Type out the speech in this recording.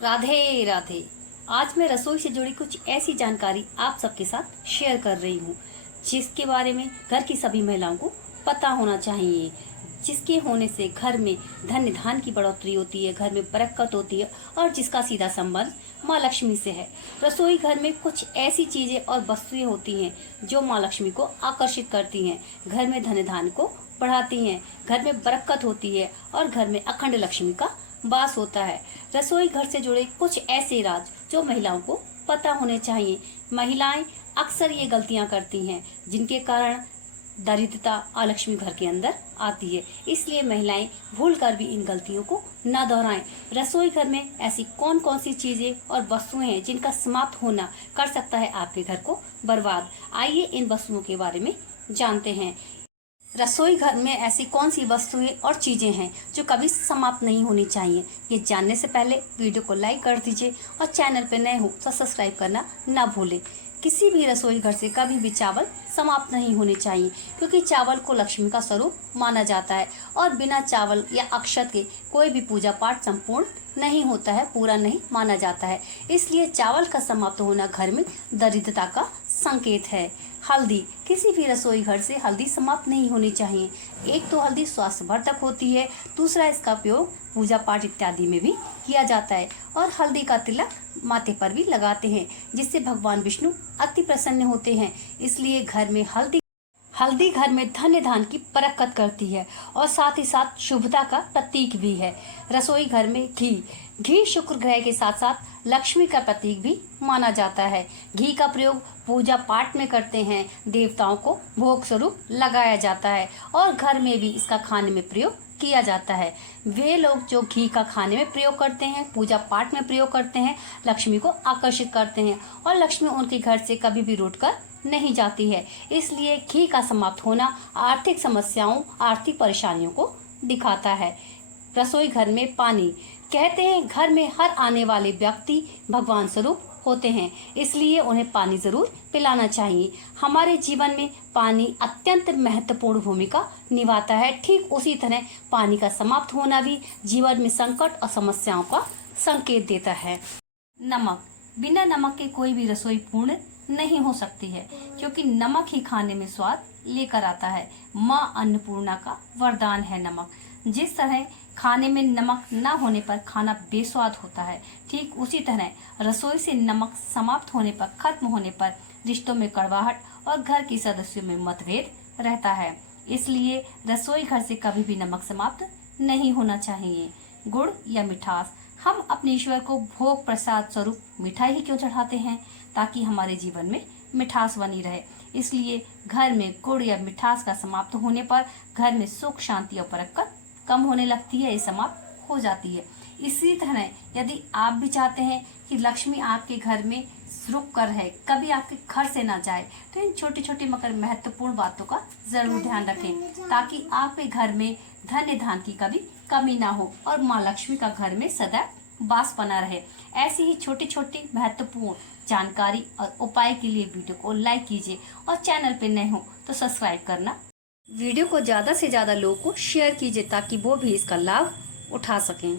राधे राधे। आज मैं रसोई से जुड़ी कुछ ऐसी जानकारी आप सबके साथ शेयर कर रही हूँ जिसके बारे में घर की सभी महिलाओं को पता होना चाहिए, जिसके होने से घर में धन धान की बढ़ोतरी होती है, घर में बरकत होती है और जिसका सीधा संबंध माँ लक्ष्मी से है। रसोई घर में कुछ ऐसी चीजें और वस्तुएं होती हैं जो माँ लक्ष्मी को आकर्षित करती हैं, घर में धन धान को बढ़ाती हैं, घर में बरकत होती है और घर में अखंड लक्ष्मी का वास होता है। रसोई घर से जुड़े कुछ ऐसे राज जो महिलाओं को पता होने चाहिए। महिलाएं अक्सर ये गलतियां करती हैं जिनके कारण दरिद्रता अलक्ष्मी घर के अंदर आती है, इसलिए महिलाएं भूल कर भी इन गलतियों को न दोहराएं। रसोई घर में ऐसी कौन कौन सी चीजें और वस्तुएं हैं जिनका समाप्त होना कर सकता है आपके घर को बर्बाद। आइए इन वस्तुओं के बारे में जानते हैं। रसोई घर में ऐसी कौन सी वस्तुएं और चीजें हैं जो कभी समाप्त नहीं होनी चाहिए, ये जानने से पहले वीडियो को लाइक कर दीजिए और चैनल पर नए हो तो सब्सक्राइब करना ना भूलें। किसी भी रसोई घर से कभी भी चावल समाप्त नहीं होने चाहिए, क्योंकि चावल को लक्ष्मी का स्वरूप माना जाता है और बिना चावल या अक्षत के कोई भी पूजा पाठ संपूर्ण नहीं होता है, पूरा नहीं माना जाता है। इसलिए चावल का समाप्त होना घर में दरिद्रता का संकेत है। हल्दी, किसी भी रसोई घर से हल्दी समाप्त नहीं होनी चाहिए। एक तो हल्दी स्वास्थ्यवर्धक होती है, दूसरा इसका उपयोग पूजा पाठ इत्यादि में भी किया जाता है और हल्दी का तिलक माथे पर भी लगाते हैं, जिससे भगवान विष्णु अति प्रसन्न होते हैं। इसलिए घर में हल्दी घर में धन्य धान की बरकत करती है और साथ ही साथ शुभता का प्रतीक भी है। रसोई घर में घी शुक्र ग्रह के साथ साथ लक्ष्मी का प्रतीक भी माना जाता है। घी का प्रयोग पूजा पाठ में करते हैं, देवताओं को भोग स्वरूप लगाया जाता है और घर में भी इसका खाने में प्रयोग किया जाता है। वे लोग जो घी का खाने में प्रयोग करते हैं, पूजा पाठ में प्रयोग करते हैं, लक्ष्मी को आकर्षित करते हैं और लक्ष्मी उनके घर से कभी भी रूठकर नहीं जाती है। इसलिए घी का समाप्त होना आर्थिक समस्याओं, आर्थिक परेशानियों को दिखाता है। रसोई घर में पानी, कहते हैं घर में हर आने वाले व्यक्ति भगवान स्वरूप होते हैं, इसलिए उन्हें पानी जरूर पिलाना चाहिए। हमारे जीवन में पानी अत्यंत महत्वपूर्ण भूमिका निभाता है। ठीक उसी तरह पानी का समाप्त होना भी जीवन में संकट और समस्याओं का संकेत देता है। नमक, बिना नमक के कोई भी रसोई पूर्ण नहीं हो सकती है, क्योंकि नमक ही खाने में स्वाद लेकर आता है। माँ अन्नपूर्णा का वरदान है नमक। जिस तरह खाने में नमक न होने पर खाना बेस्वाद होता है, ठीक उसी तरह रसोई से नमक समाप्त होने पर, खत्म होने पर रिश्तों में कड़वाहट और घर के सदस्यों में मतभेद रहता है। इसलिए रसोई घर से कभी भी नमक समाप्त नहीं होना चाहिए। गुड़ या मिठास, हम अपने ईश्वर को भोग प्रसाद स्वरूप मिठाई ही क्यों चढ़ाते हैं, ताकि हमारे जीवन में मिठास बनी रहे। इसलिए घर में गुड़ या मिठास का समाप्त होने पर घर में सुख, शांति और बरकत कम होने लगती है, ये समाप्त हो जाती है। इसी तरह यदि आप भी चाहते हैं कि लक्ष्मी आपके घर में रुक कर रहे, कभी आपके घर से ना जाए, तो इन छोटी छोटी मगर महत्वपूर्ण बातों का जरूर ध्यान रखें, ताकि आपके घर में धन्य धान की कभी कमी ना हो और माँ लक्ष्मी का घर में सदैव वास बना रहे। ऐसी ही छोटी छोटी महत्वपूर्ण जानकारी और उपाय के लिए वीडियो को लाइक कीजिए और चैनल पे नए हो तो सब्सक्राइब करना। वीडियो को ज़्यादा से ज़्यादा लोगों को शेयर कीजिए ताकि वो भी इसका लाभ उठा सकें।